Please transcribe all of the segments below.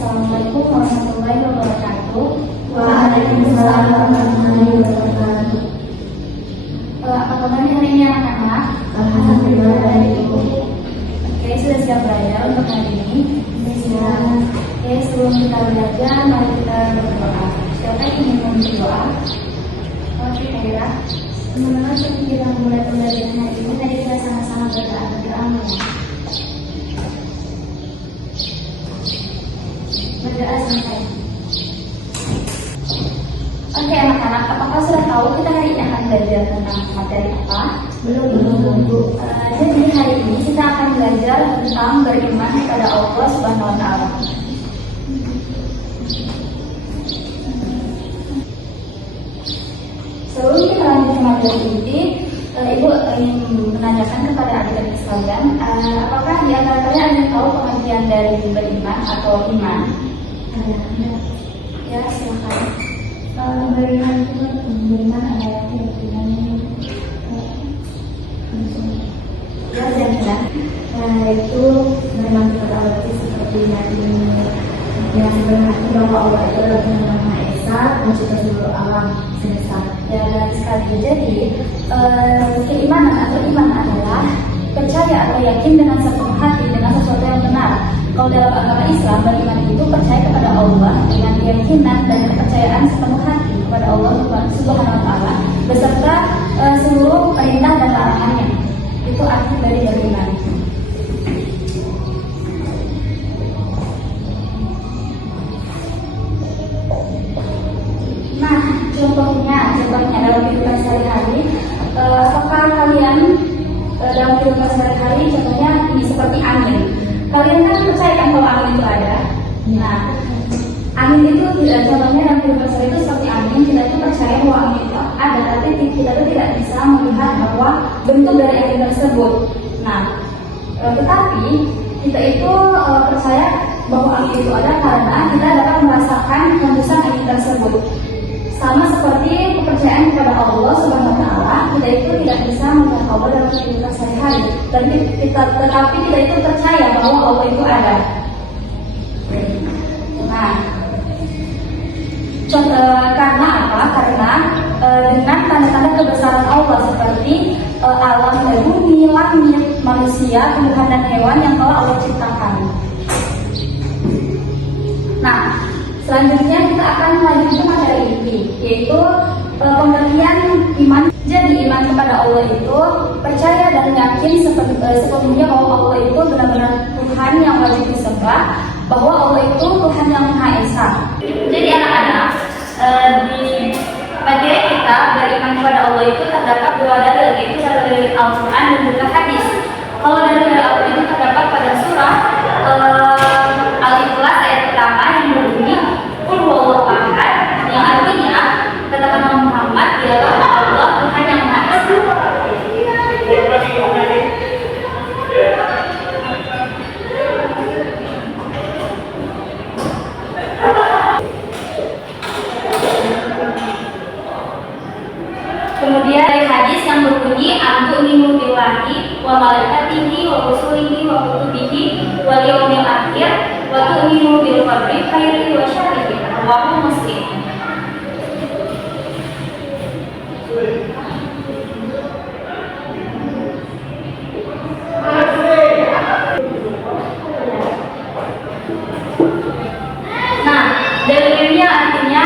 Assalamualaikum warahmatullahi wabarakatuh. Waalaikumsalam warahmatullahi wabarakatuh. Apa kabarnya hari ini anak-anak? Alhamdulillah baik Ibu. Oke, sudah siap belajar untuk hari ini? Siap. Oke, sebelum kita belajar, mari kita berdoa. Siapa yang ingin berdoa? Oke, Kaira. Teman-teman, sebelum kita mulai pembelajaran hari ini, tadi kita sama-sama berdoa ya. Berdoa sampai. Oke, anak-anak, apakah sudah tahu kita hari ini akan belajar tentang materi apa? Belum. Jadi hari ini kita akan belajar tentang beriman kepada Allah Subhanahu wa Ta'ala. Sebelum kita lanjut ke materi inti, Ibu ingin menanyakan kepada adik-adik sekalian, apakah di antara kalian ada yang tahu pengertian dari beriman atau iman? Ya, silakan. Beriman itu beriman adalah keyakinan Ya, jangan. itu beriman kepada Allah itu seperti yang sebenarnya bahwa Allah itu adalah Tuhan yang Maha Esa, pencipta seluruh alam semesta. Ya, dan sekali. Jadi, keimanan atau iman adalah percaya atau yakin dengan sepenuh hati dengan sesuatu yang benar. Kalau dalam agama Islam, beriman itu percaya kepada Allah dengan keyakinan dan kepercayaan sepenuh hati kepada Allah Subhanahu wa Ta'ala beserta seluruh perintah dan larangannya. Itu arti dari beriman. Nah, contohnya dalam kehidupan sehari-hari, apakah kalian dalam kehidupan sehari-hari contohnya ini seperti angin. Kalian kan percaya kan kalau angin itu ada. Nah, angin itu contohnya dalam kehidupan sehari itu seperti angin. Kita itu percaya bahwa angin itu ada, tapi kita itu tidak bisa melihat bahwa bentuk dari angin tersebut. Nah, tetapi kita itu percaya bahwa angin itu ada karena kita dapat merasakan hembusan angin tersebut. Sama seperti kepercayaan kepada Allah Subhanahu wa Ta'ala, kita itu tidak bisa melihat Allah dalam kehidupan sehari-hari, tetapi kita itu percaya bahwa Allah itu ada. Nah, karena apa? Karena dengan tanda-tanda kebesaran Allah seperti alam bumi, langit, manusia, tumbuhan dan hewan yang telah Allah ciptakan. Nah, selanjutnya kita akan lanjut ke materi inti, yaitu pengertian iman. Jadi iman kepada Allah itu percaya dan yakin sepenuhnya bahwa Allah itu benar-benar Tuhan yang wajib disembah, bahwa Allah itu Tuhan yang Maha Esa. Jadi anak-anak, di materi kita beriman kepada Allah itu terdapat dua dalil, yaitu dari Al-Quran dan juga hadis. Kalau dari Al-Quran itu terdapat pada surah Al-Ikhlas ayat pertama yang berbunyi Qul huwallahu ahad, yang artinya katakanlah Muhammad dialah Allah Tuhan yang Maha Esa. Kemudian dari hadis yang berbunyi Antu'minu billahi wa malaikatihi wa rusulihi wa kutubihi wal yaumil akhir wa tu'minu bil qadri khairihi wa syarrihi. Rawahu Muslim. Nah, dalilnya artinya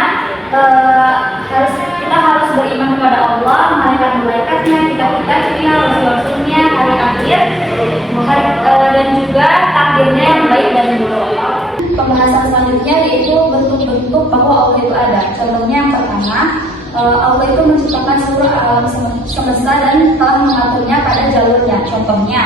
kita harus beriman kepada Allah, malaikat-malaikatnya, kitab-kitabnya, rasul-rasulnya, hari akhir, dan juga takdirnya yang baik dan buruk. Pembahasan selanjutnya yaitu bentuk-bentuk bahwa Allah itu ada. Contohnya yang pertama, Allah itu menciptakan seluruh alam semesta dan telah mengaturnya pada jalurnya. Contohnya,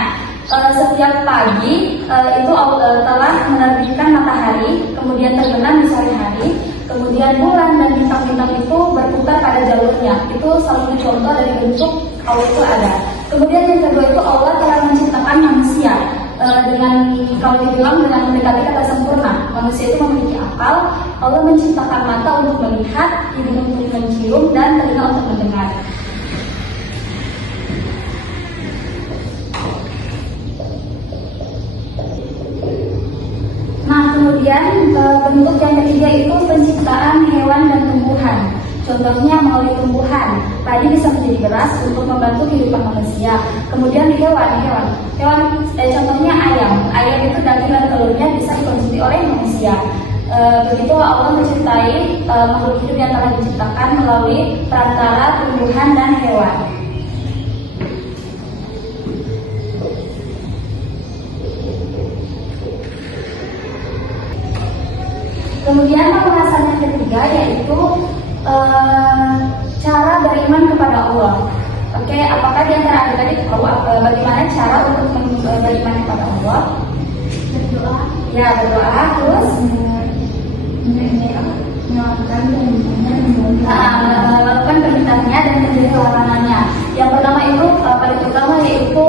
setiap pagi itu Allah telah menerbitkan matahari, kemudian terbenam di sore hari, kemudian bulan dan bintang-bintang itu berputar pada jalurnya. Itu salah satu contoh dari bentuk Allah itu ada. Kemudian yang kedua itu Allah telah menciptakan manusia dengan, kalau dibilang dengan mendekati kata sempurna. Manusia itu memiliki akal, Allah menciptakan mata untuk melihat, hidung untuk mencium, dan telinga untuk mendengar. Nah, kemudian kemudian bentuk yang ketiga itu penciptaan hewan dan tumbuhan. Contohnya melalui tumbuhan, padi bisa menjadi beras untuk membantu kehidupan manusia. Kemudian hewan, contohnya ayam itu daging dan telurnya bisa dikonsumsi oleh manusia. Begitu Allah mencintai makhluk hidup yang telah diciptakan melalui perantara tumbuhan dan hewan. Kemudian pembahasan yang ketiga yaitu cara beriman kepada Allah. Oke, apakah di antara adik-adik tahu bagaimana cara untuk beriman kepada Allah? Berdoa. Ya, berdoa terus melakukan perintahnya dan menjadi larangannya. Yang pertama itu paling utama yaitu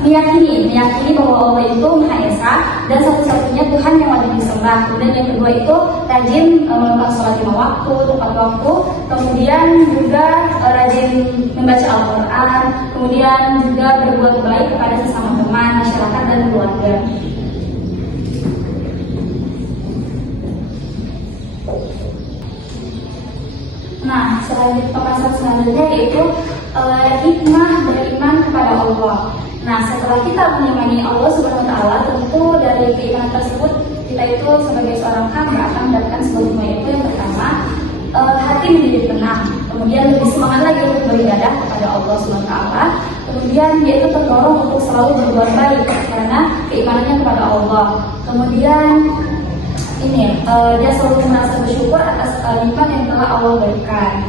meyakini bahwa Allah itu Maha Esa dan satu-satunya Tuhan yang wajib disembah. Kemudian yang kedua itu rajin melakukan sholat 5 waktu tepat waktu. Kemudian juga rajin membaca Al-Quran. Kemudian juga berbuat baik kepada sesama teman, masyarakat dan keluarga. Nah, pembahasan selanjutnya yaitu hikmah beriman kepada Allah. Nah, setelah kita mengimani Allah Subhanahu wa Ta'ala, tentu dari keimanan tersebut kita itu sebagai seorang hamba akan mendapatkan sebuah hikmah, yaitu yang pertama, hati menjadi tenang, kemudian lebih semangat lagi untuk beribadah kepada Allah Subhanahu wa Ta'ala. Kemudian dia itu terdorong untuk selalu berbuat baik karena keimanannya kepada Allah. Kemudian dia selalu merasa bersyukur atas nikmat yang telah Allah berikan.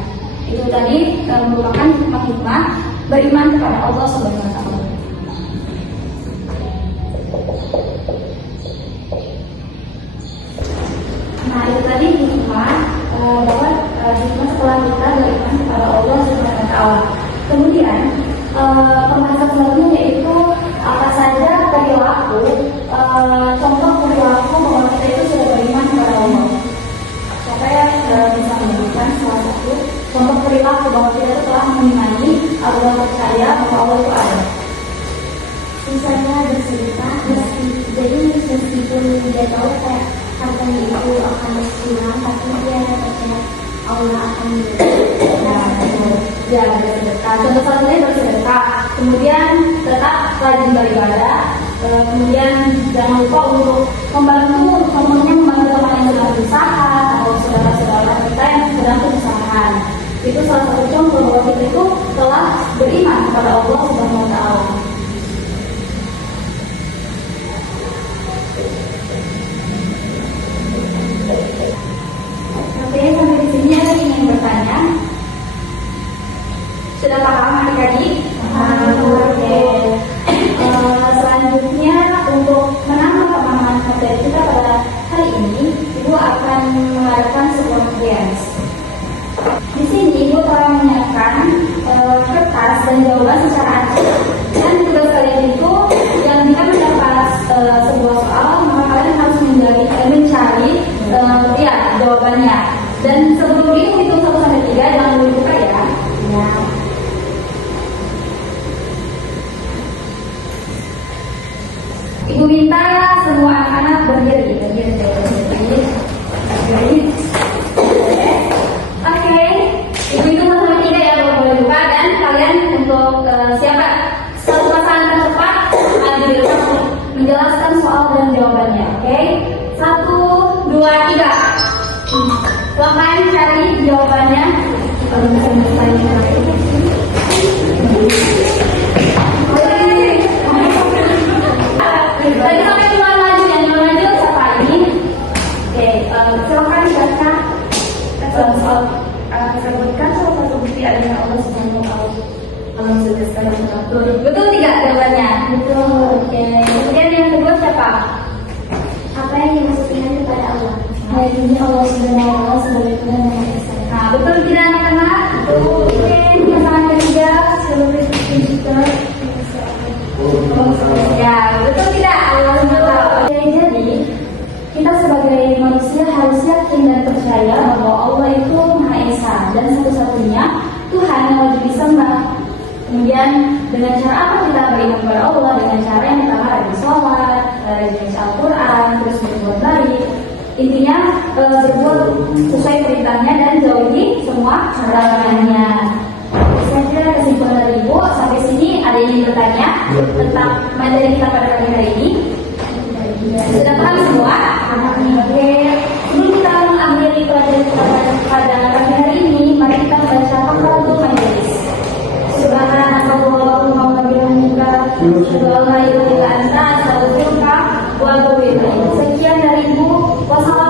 Itu tadi merupakan hikmah beriman kepada Allah Subhanahu wa Ta'ala. Nah, itu tadi hikmah bahwa hikmah setelah kita beriman kepada Allah Subhanahu wa Ta'ala. Kemudian pembahasan selanjutnya yaitu apa saja perilaku, contoh perilaku bahwa kita itu sudah beriman kepada Allah. Saya bisa menyebutkan salah satu contoh perilaku bahwa kita telah mengimani atau percaya bahwa Allah itu ada. Misalnya bersedekah, jadi meskipun dia tahu kayak hartanya itu akan berkurang, tapi dia percaya Allah akan bersedekah. Contoh satunya bersedekah. Kemudian tetap rajin beribadah. Kemudian jangan lupa untuk membantu teman yang sedang berusaha atau saudara-saudara kita yang sedang berusaha. Itu salah satu contoh bahwa kita itu telah beriman kepada Allah Subhanahu wa Ta'ala. Oke, sampai di sini ada yang ingin bertanya. Sudah paham adik-adik? Oke. Selanjutnya untuk menambah pemahaman materi kita pada hari ini, Ibu akan mengadakan sebuah kuis. Di sini Ibu telah menyiapkan kertas dan jawaban secara acak. Dan tugas kalian itu yang jika mendapat sebuah soal, maka kalian harus mencari jawabannya. Dan sebelum itu hitung 1 sampai 3, jangan lupa buka ya. Ibu minta semua anak-anak berdiri. Oke. Ibu itu 1 sampai 3 ya, boleh lupa. Dan kalian untuk siapa? Satu pasangan tercepat untuk menjelaskan soal dan jawabannya. Oke. 1, 2, 3. Silakan cari jawabannya. Tadi sampai keluar lagi, yang maju siapa ini? Oke, silakan baca. Sebutkan salah satu bukti adanya Allah Subhanahu wa Ta'ala. Alam semesta. Betul tidak jawabannya? Betul. Oke. Kemudian yang kedua siapa? Apa yang dimaksudkan kepada Allah? Ini Allah Subhanahu wa Ta'ala sebagai Tuhan yang Maha Esa. Nah, betul tidak anak-anak? Oke, pasangan ketiga Seluruh kita ya, betul tidak? Allah Subhanahu wa Ta'ala. Jadi, kita sebagai manusia harus yakin dan percaya bahwa Allah itu Maha Esa dan satu-satunya Tuhan yang wajib disembah. Kemudian dengan cara apa kita beriman kepada Allah? Dengan cara yang pertama rajin sholat, rajin baca Al-Quran, terus berbuat baik. Intinya berbuat sesuai perintahnya dan jauhi semua larangannya. Saya kira kesimpulan dari Ibu. Sampai sini ada yang ingin bertanya tentang materi kita pada pagi hari ini? Sudah paham semua? Oke. Sebelum kita mengakhiri pelajaran kita pada pagi hari ini, mari kita membaca kafaratul majelis. Subhanakallahumma wa bihamdika, asyhadu an la ilaha illa anta, astaghfiruka wa atubu ilaik. Sekian dari Ibu. Wassalamualaikum.